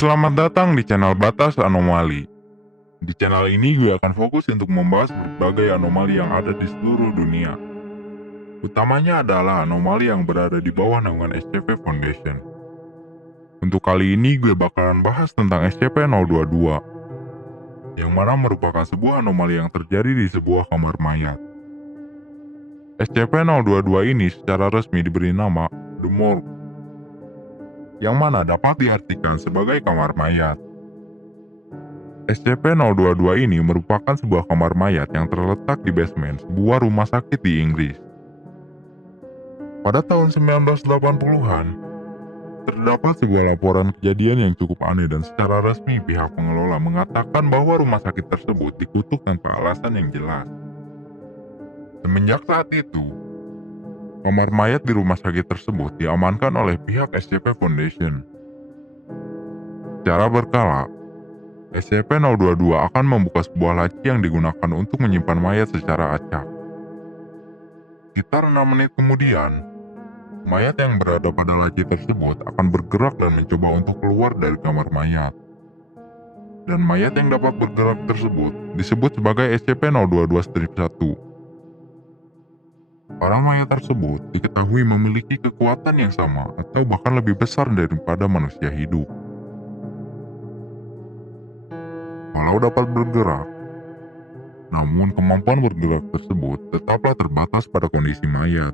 Selamat datang di channel Batas Anomali. Di channel ini gue akan fokus untuk membahas berbagai anomali yang ada di seluruh dunia. Utamanya adalah anomali yang berada di bawah naungan SCP Foundation. Untuk kali ini gue bakalan bahas tentang SCP-022, yang mana merupakan sebuah anomali yang terjadi di sebuah kamar mayat. SCP-022 ini secara resmi diberi nama The Morgue, yang mana dapat diartikan sebagai kamar mayat. SCP-022 ini merupakan sebuah kamar mayat yang terletak di basement sebuah rumah sakit di Inggris. Pada tahun 1980-an, terdapat sebuah laporan kejadian yang cukup aneh dan secara resmi pihak pengelola mengatakan bahwa rumah sakit tersebut dikutuk tanpa alasan yang jelas. Semenjak saat itu, kamar mayat di rumah sakit tersebut diamankan oleh pihak SCP Foundation. Secara berkala, SCP-022 akan membuka sebuah laci yang digunakan untuk menyimpan mayat secara acak. Sekitar 6 menit kemudian, mayat yang berada pada laci tersebut akan bergerak dan mencoba untuk keluar dari kamar mayat. Dan mayat yang dapat bergerak tersebut disebut sebagai SCP-022-1. Para mayat tersebut diketahui memiliki kekuatan yang sama atau bahkan lebih besar daripada manusia hidup. Walau dapat bergerak, namun kemampuan bergerak tersebut tetaplah terbatas pada kondisi mayat.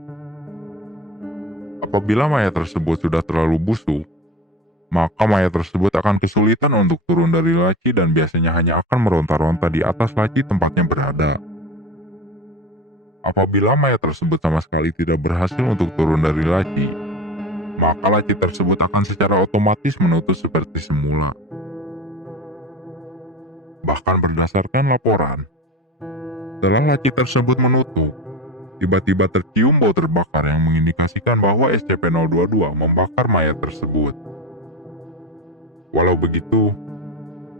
Apabila mayat tersebut sudah terlalu busuk, maka mayat tersebut akan kesulitan untuk turun dari laci dan biasanya hanya akan meronta-ronta di atas laci tempatnya berada. Apabila mayat tersebut sama sekali tidak berhasil untuk turun dari laci, maka laci tersebut akan secara otomatis menutup seperti semula. Bahkan berdasarkan laporan, setelah laci tersebut menutup, tiba-tiba tercium bau terbakar yang mengindikasikan bahwa SCP-022 membakar mayat tersebut. Walau begitu,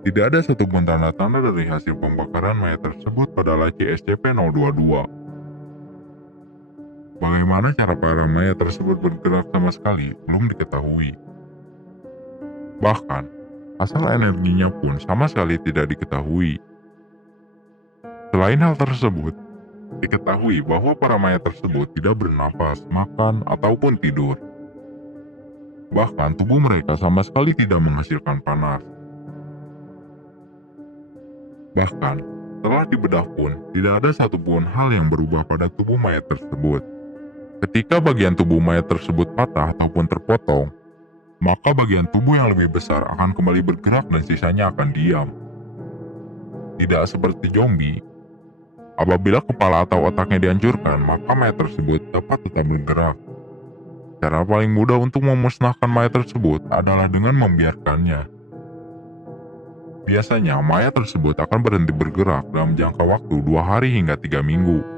tidak ada satupun tanda-tanda dari hasil pembakaran mayat tersebut pada laci SCP-022. Bagaimana cara para mayat tersebut bergerak sama sekali belum diketahui. Bahkan, asal energinya pun sama sekali tidak diketahui. Selain hal tersebut, diketahui bahwa para mayat tersebut tidak bernapas, makan, ataupun tidur. Bahkan tubuh mereka sama sekali tidak menghasilkan panas. Bahkan, setelah dibedah pun, tidak ada satupun hal yang berubah pada tubuh mayat tersebut. Ketika bagian tubuh mayat tersebut patah ataupun terpotong, maka bagian tubuh yang lebih besar akan kembali bergerak dan sisanya akan diam. Tidak seperti zombie, apabila kepala atau otaknya dihancurkan, maka mayat tersebut dapat tetap bergerak. Cara paling mudah untuk memusnahkan mayat tersebut adalah dengan membiarkannya. Biasanya mayat tersebut akan berhenti bergerak dalam jangka waktu 2 hari hingga 3 minggu.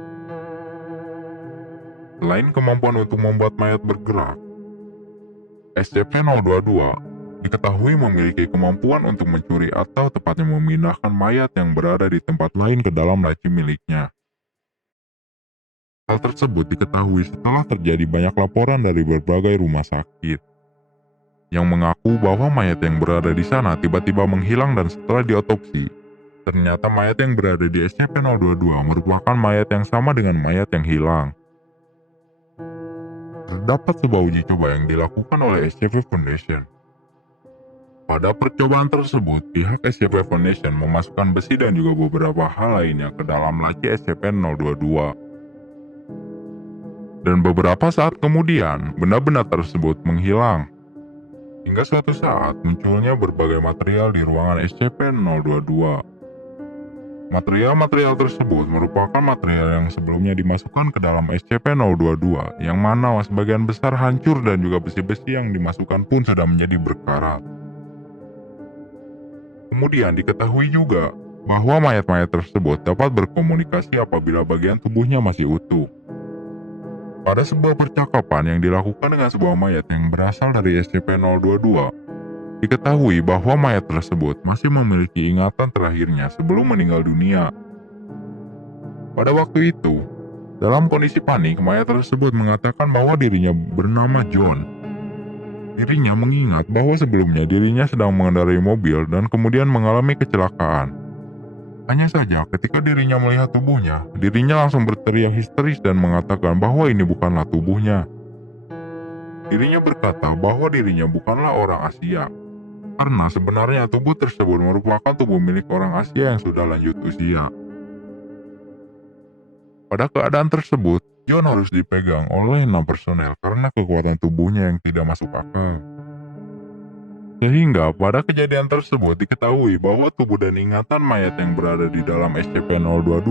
Selain kemampuan untuk membuat mayat bergerak, SCP-022 diketahui memiliki kemampuan untuk mencuri atau tepatnya memindahkan mayat yang berada di tempat lain ke dalam laci miliknya. Hal tersebut diketahui setelah terjadi banyak laporan dari berbagai rumah sakit yang mengaku bahwa mayat yang berada di sana tiba-tiba menghilang dan setelah diotopsi, ternyata mayat yang berada di SCP-022 merupakan mayat yang sama dengan mayat yang hilang. Terdapat sebuah uji coba yang dilakukan oleh SCP Foundation. Pada percobaan tersebut, pihak SCP Foundation memasukkan besi dan juga beberapa hal lainnya ke dalam laci SCP-022. Dan beberapa saat kemudian, benda-benda tersebut menghilang. Hingga suatu saat munculnya berbagai material di ruangan SCP-022. Material-material tersebut merupakan material yang sebelumnya dimasukkan ke dalam SCP-022, yang mana sebagian besar hancur dan juga besi-besi yang dimasukkan pun sudah menjadi berkarat. Kemudian diketahui juga bahwa mayat-mayat tersebut dapat berkomunikasi apabila bagian tubuhnya masih utuh. Pada sebuah percakapan yang dilakukan dengan sebuah mayat yang berasal dari SCP-022, diketahui bahwa mayat tersebut masih memiliki ingatan terakhirnya sebelum meninggal dunia. Pada waktu itu, dalam kondisi panik, mayat tersebut mengatakan bahwa dirinya bernama John. Dirinya mengingat bahwa sebelumnya dirinya sedang mengendarai mobil dan kemudian mengalami kecelakaan. Hanya saja ketika dirinya melihat tubuhnya, dirinya langsung berteriak histeris dan mengatakan bahwa ini bukanlah tubuhnya. Dirinya berkata bahwa dirinya bukanlah orang Asia, karena sebenarnya tubuh tersebut merupakan tubuh milik orang Asia yang sudah lanjut usia. Pada keadaan tersebut, John harus dipegang oleh 6 personel karena kekuatan tubuhnya yang tidak masuk akal. Sehingga pada kejadian tersebut diketahui bahwa tubuh dan ingatan mayat yang berada di dalam SCP-022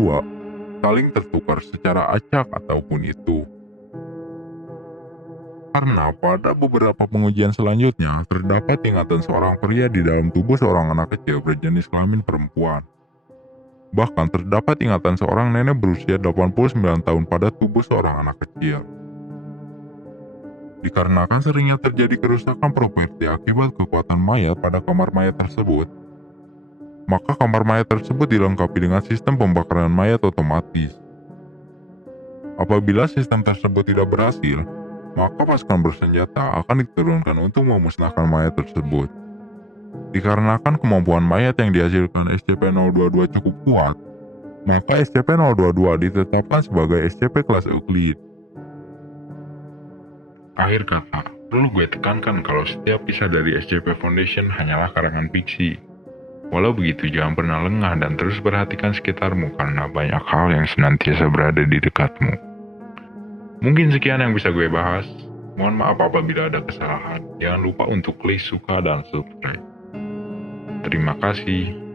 saling tertukar secara acak ataupun itu. Karena pada beberapa pengujian selanjutnya terdapat ingatan seorang pria di dalam tubuh seorang anak kecil berjenis kelamin perempuan. Bahkan terdapat ingatan seorang nenek berusia 89 tahun pada tubuh seorang anak kecil. Dikarenakan seringnya terjadi kerusakan properti akibat kekuatan mayat pada kamar mayat tersebut, maka kamar mayat tersebut dilengkapi dengan sistem pembakaran mayat otomatis. Apabila sistem tersebut tidak berhasil, maka pasukan bersenjata akan diturunkan untuk memusnahkan mayat tersebut. Dikarenakan kemampuan mayat yang dihasilkan SCP-022 cukup kuat, maka SCP-022 ditetapkan sebagai SCP kelas Euclid. Akhir kata, perlu gue tekankan kalau setiap kisah dari SCP Foundation hanyalah karangan fiksi. Walau begitu, jangan pernah lengah dan terus perhatikan sekitarmu karena banyak hal yang senantiasa berada di dekatmu. Mungkin sekian yang bisa gue bahas. Mohon maaf apabila ada kesalahan. Jangan lupa untuk klik suka dan subscribe. Terima kasih.